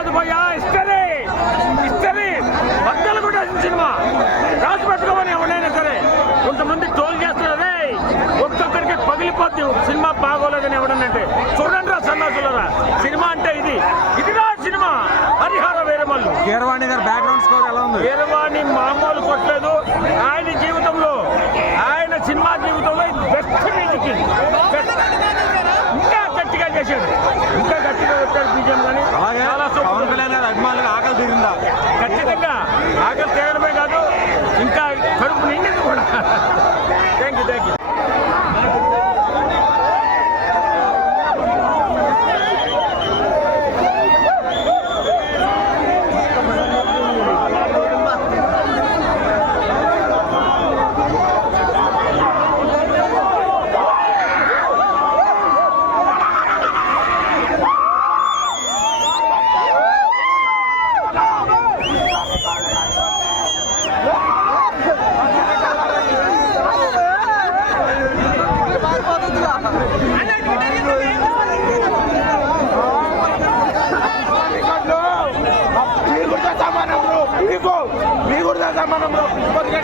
కాదు భయ్యా, history history బద్దలు కొట్టాల్సిన సినిమా. రాసి పెట్టుకోమని ఎవరైనా సరే. కొంతమంది టోల్ చేస్తున్నారే, ఒక్కొక్కరికి పగిలిపోద్ది సినిమా బాగోలేదని ఎవడనంటే. చూడండి రా సన్నాసులరా, సినిమా అంటే ఇదిరా సినిమా. హరిహర వీరమల్లు. కీరవాణి గారి బ్యాక్గ్రౌండ్ స్కోర్ ఎలా ఉంది? కీరవాణి మామూలు కొట్టలేదు. ఆయన జీవితంలో, ఆయన సినిమా జీవితంలో ఇది బెస్ట్ మ్యూజిక్. ఇంకా గట్టిగా చేశాడు, ఇంకా గట్టిగా వచ్చాడు బీజం. కానీ చాలా పవన్ కళ్యాణ్ గారి అభిమానులకు ఆకలి తీరిందా? ఖచ్చితంగా ఆకలి తీరడమే కాదు, ఇంకా కడుపు నిండింది కూడా. Thank you.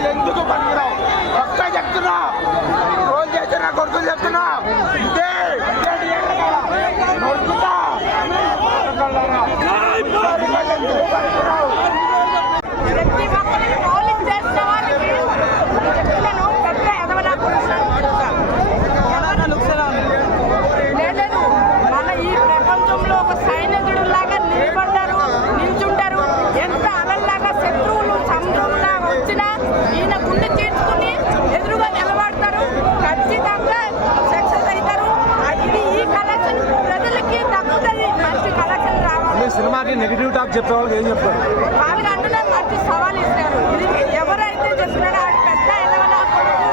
ఎందుకు పనికిరావు ఒక్క చెప్తున్నా, రోజు చేస్తే నా కొడుకులు చెప్తున్నా. మన ఈ ప్రపంచంలో ఒక సైనికుడు లాగా నిలబడ్డారు, నిల్చుంటారు. ఎంత అలల్లాగా శత్రువులు సముద్రంలా వచ్చినా ఈయన గుండె తీర్చుకుని ఎదురుగా నిలబడతారు. ఖచ్చితంగా సక్సెస్ అవుతారు. ఇది ఈ కలెక్షన్ ప్రజలకి తగ్గుతుంది. మంచి కలెక్షన్ రావాలి. సినిమాకి నెగిటివ్ టాక్ చెప్పే వాళ్ళకి ఏం చెప్తారు? వాళ్ళకి అంటున్నారు, మంచి సవాల్ ఇస్తారు. ఇది ఎవరైతే చెప్తున్నారో అది పెద్ద ఎదవనా కొడుకు.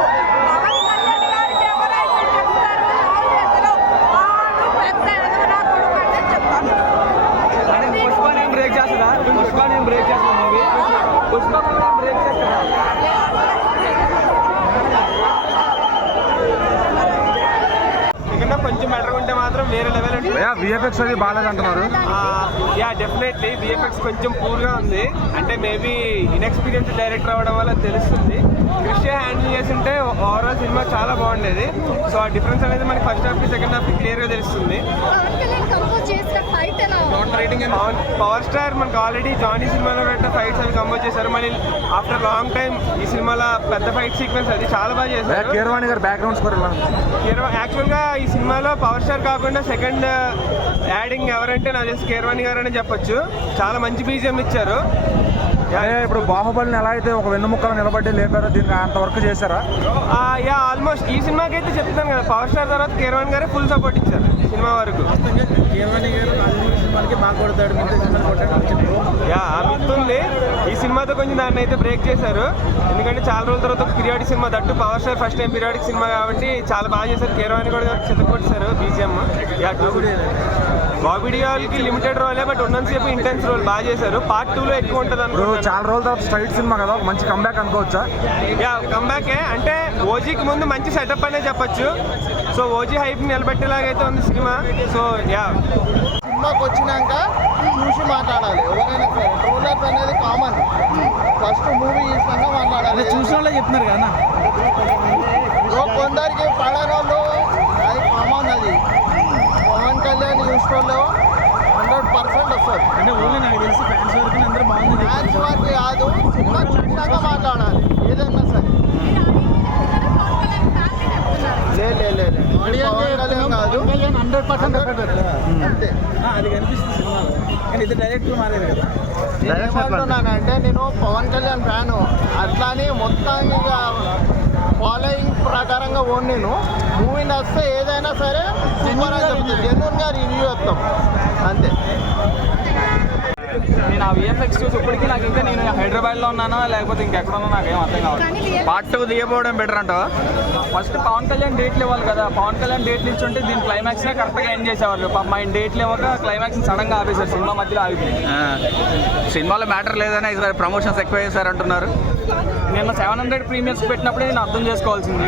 పవన్ కళ్యాణ్ గారికి ఎవరైతే చెప్తారో వాళ్ళు పెద్ద ఎదవనా కొడుకు అంటే చెప్తాను. బ్రేక్ చేస్తుందా? పుష్ప నేను బ్రేక్ చేస్తాను మూవీ. పుష్ప బ్రేక్ చేస్తాను. కొంచెం బెటర్ ఉంటే మాత్రం వేరే లెవెల్ ఉంటుంది. విఎఫ్ఎక్స్ అది బాగాలేదంటున్నారు. యా డెఫినెట్లీ విఎఫ్ఎక్స్ కొంచెం పూర్గా ఉంది. అంటే మేబీ ఇన్ఎక్స్పీరియన్స్ డైరెక్టర్ అవ్వడం వల్ల తెలుస్తుంది. క్రిష్ హ్యాండిల్ చేస్తుంటే ఓవరాల్ సినిమా చాలా బాగుండేది. సో ఆ డిఫరెన్స్ అనేది మనకి ఫస్ట్ హాఫ్కి సెకండ్ హాఫ్కి క్లియర్గా తెలుస్తుంది. పవర్ స్టార్ మనకు ఆల్రెడీ జానీ సినిమాలో పెట్టిన ఫైట్స్ అవి కంపోజ్ చేశారు. మళ్ళీ ఆఫ్టర్ లాంగ్ టైం ఈ సినిమాలో పెద్ద ఫైట్ సీక్వెన్స్ అది చాలా బాగా చేశారు. కీరవాణి గారి బ్యాక్గ్రౌండ్ స్కోర్ ఎలా ఉంది? యాక్చువల్గా ఈ సినిమాలో పవర్ స్టార్ కాకుండా సెకండ్ యాడింగ్ ఎవరంటే నాకు తెలిసి కీరవాణి గారు అని చెప్పొచ్చు. చాలా మంచి బీజిఎం ఇచ్చారు. ఇప్పుడు బాహుబలిని ఎలా అయితే ఒక వెన్నుముక్కలు నిలబడి లేపారో దీనికి అంత వర్క్ చేశారా? యా ఆల్మోస్ట్ ఈ సినిమాకి అయితే చెప్తాను కదా, పవర్ స్టార్ తర్వాత కీరవాణి గారే ఫుల్ సపోర్ట్ ఇచ్చారు సినిమా వరకు. యా ఆ మిత్ ఉంది. ఈ సినిమాతో కొంచెం దాన్ని అయితే బ్రేక్ చేశారు. ఎందుకంటే చాలా రోజుల తర్వాత ఒక periodic cinema, that power star first time periodic cinema కాబట్టి చాలా బాగా చేశారు. కీరవాణి కూడా చెత్తకొట్టారు బీజిఎం. యా బాబీ డియోల్కి లిమిటెడ్ రోలే, బట్ ఉన్నంతసేపు ఇంటెన్స్ రోల్ బాగా చేశారు. పార్ట్ 2లో ఎక్కువ ఉంటుంది అనుకుంటున్నాను. చాలా రోజుల తర్వాత స్ట్రైట్ సినిమా కదా, మంచి కంబ్యాక్ అనుకోవచ్చా? యా కంబ్యాకే. అంటే ఓజీకి ముందు మంచి సెటప్ అనే చెప్పొచ్చు. సో ఓజీ హైప్ నిలబెట్టేలాగైతే ఉంది సినిమా. సో యా సినిమాకి వచ్చినాక చూసి మాట్లాడాలి. ఎవరైనా సరే ట్రోలర్స్ అనేది కామన్. ఫస్ట్ మూవీ చూసినాక మాట్లాడాలి. చూసిన వాళ్ళే చెప్తున్నారు కదా. కొందరికి పడని వాళ్ళు అది కామన్. అది పవన్ కళ్యాణ్ చూసిన వాళ్ళు 100% వస్తారు. అంటే ఓన్లీ నాకు తెలిసి ఫ్యాన్స్ వరకు అందరూ బాగుంది. ఫ్యాన్స్ వరకు కాదు, సినిమా చూసినాక మాట్లాడాలి ఏదైనా సరే. లేదు పవన్ కళ్యాణ్ కాదు, 100% అంతే. అది కనిపిస్తుంది సినిమాలో. కానీ ఇది డైరెక్టర్ మారేది కదా. ఏమంటున్నానంటే నేను పవన్ కళ్యాణ్ ఫ్యాను. అట్లానే మొత్తానికి ఫాలోయింగ్ ప్రకారంగా పోను. నేను మూవీ నచ్చితే ఏదైనా సరే సూపర్ అని చెప్తాను. జెన్యూన్గా రివ్యూ చెప్తాం అంతే. నేను ఆ విఎఫ్ఎక్స్ చూసి ఇప్పటికీ నాకు ఇంకా నేను హైదరాబాద్లో ఉన్నానో లేకపోతే ఇంకెక్కడ ఉన్నా నాకేం అర్థం కావాలి. పార్ట్ 2 తీయబోవడం బెటర్ అంటావా? ఫస్ట్ పవన్ కళ్యాణ్ డేట్లు ఇవ్వాలి కదా. పవన్ కళ్యాణ్ డేట్లు ఇచ్చి ఉంటే దీని క్లైమాక్స్నే కరెక్ట్గా ఎండ్ చేసేవాళ్ళు. మా ఆయన డేట్లు ఇవ్వక క్లైమాక్స్ సడన్గా ఆపేశారు. సినిమా మధ్యలో ఆగిపోయింది. సినిమాలో మ్యాటర్ లేదని ప్రమోషన్స్ ఎక్కువ చేశారంటున్నారు. నిన్న 700 ప్రీమియర్స్ పెట్టినప్పుడే నేను అర్థం చేసుకోవాల్సింది,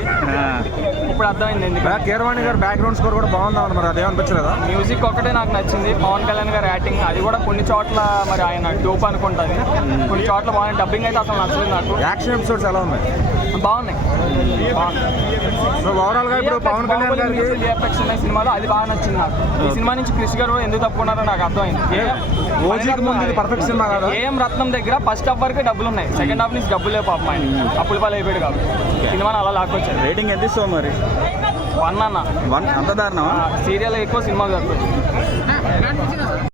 ఇప్పుడు అర్థమైంది ఎందుకు. కీరవాణి గారు బ్యాక్గ్రౌండ్ స్కోర్ కూడా బాగుంది అన్నమాట, మరి అదేమనిపించలేదా? మ్యూజిక్ ఒకటే నాకు నచ్చింది, పవన్ కళ్యాణ్ గారి యాక్టింగ్ అది కూడా కొన్ని చోట్ల మరి ఆయన డోప్ అనుకుంటుంది, కొన్ని చోట్ల బాగుంది. డబ్బింగ్ అయితే అసలు నచ్చలేదు నాకు. యాక్షన్ ఎపిసోడ్స్ ఎలా ఉన్నాయి? బాగున్నాయి. సో ఓవరాల్ గా ఇప్పుడు పవన్ కళ్యాణ్ గారికి VFX ఉన్నాయి సినిమాలో, అది బాగా నచ్చింది నాకు. ఈ సినిమా నుంచి క్రిష్ గారు ఎందుకు తప్పుకున్నారో నాకు అర్థమైంది. ఓజీకి ముందు ఇది పర్ఫెక్ట్ సినిమా కదా? ఏం రత్నం దగ్గర ఫస్ట్ హాఫ్ వరకే డబ్బులు ఉన్నాయి, సెకండ్ హాఫ్ నుంచి డబ్బులే పాపం ఆయన అప్పుల పాలు అయిపోయాడు కాబట్టి సినిమాని అలా లాక్కొచ్చారు. రేటింగ్ ఎంత ఇస్తావు మరి? 1 అన్న. అంత దారుణమా? సీరియల్ ఎక్కువ సినిమా తక్కువ.